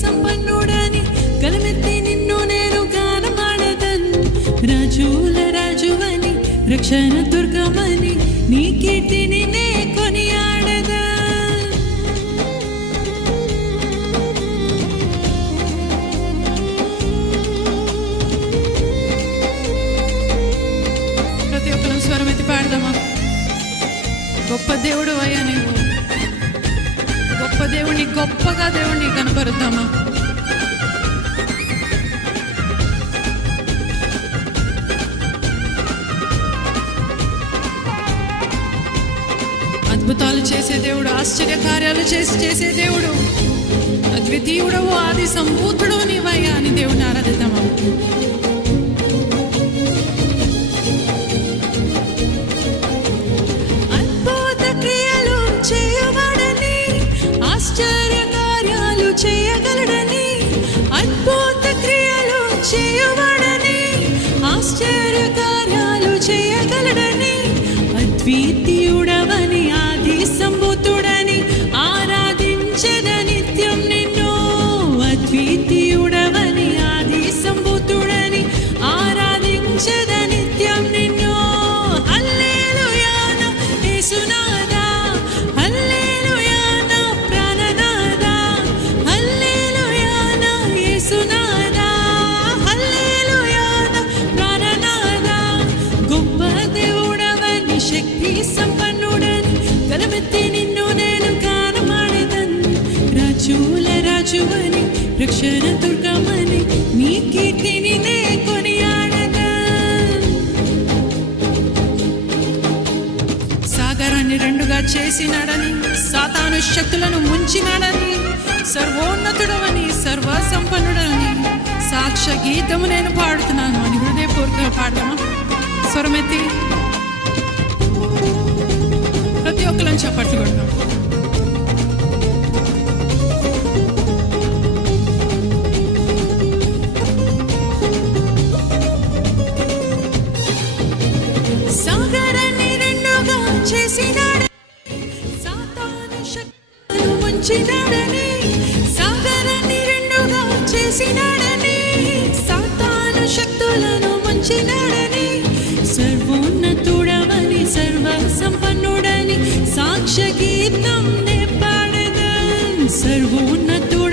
సంపన్నుడని గలమెత్తి నిన్ను నేను గానమాడదన్. రాజుల రాజువని రక్షణ దుర్గమని నీ కీర్తిని నే కొనియాడదా. ప్రతి ఒక్కరు స్వరం ఎత్తి పాడదామా. గొప్ప దేవుడు అయ్యా నీవు, గొప్ప దేవుని గొప్పగా దేవుణ్ణి కనపరుద్దామా. అద్భుతాలు చేసే దేవుడు, ఆశ్చర్య కార్యాలు చేసే దేవుడు, అద్వితీయుడవు ఆది సంభూతుడవు నీవయ్యా అని దేవుని ఆరాధిద్దామా. అద్భుత క్రియలు చేయబడని, ఆశ్చర్య కార్యాలు చేయగలడని, అద్భుత క్రియలు చేయబడని, ఆశ్చర్య కార్యాలు చేయగలడని, అద్వితీయుడవని ఆది సంభూతుడని ఆరాధించెద నిత్యం నిన్ను. అద్వితీయుడవని ఆది సంభూతుడని ఆరాధించెద నిత్యం నిన్ను. హల్లెలూయా నా యేసునాదా, హల్లెలూయా నా ప్రాణనాదా, హల్లెలూయా నా యేసునాదా, హల్లెలూయా నా ప్రాణనాదా. గొప్ప దేవుడవని శక్తి సంపన్నుడని గలమెత్తి నిన్ను నేను గానమాడదన్. రాజుల రాజువని రక్షణ దుర్గమని నీ కీర్తిని నే కొనియాడదన్. సాగరాన్ని రెండుగా చేసినాడని, సాతాను శక్తులను ముంచినాడని, సర్వోన్నతుడవని సర్వ సంపన్నుడని సాక్ష్య గీతము నేను పాడుతున్నాను అని హృదయపూర్వకంగా పాడదామా. స్వరమెత్తి ప్రతి ఒక్కరిని చప్పట్లు కొడదాం. సాగరాన్ని రెండుగా చేసినాడని, సాతాను శక్తులను ముంచినాడని, సాగరాన్ని రెండుగా చేసినాడని, సాతాను శక్తులను ముంచినాడని, సర్వోన్నతుడవని సర్వ సంపన్నుడని సాక్ష్య గీతం నే పాడదన్. సర్వోన్నతుడు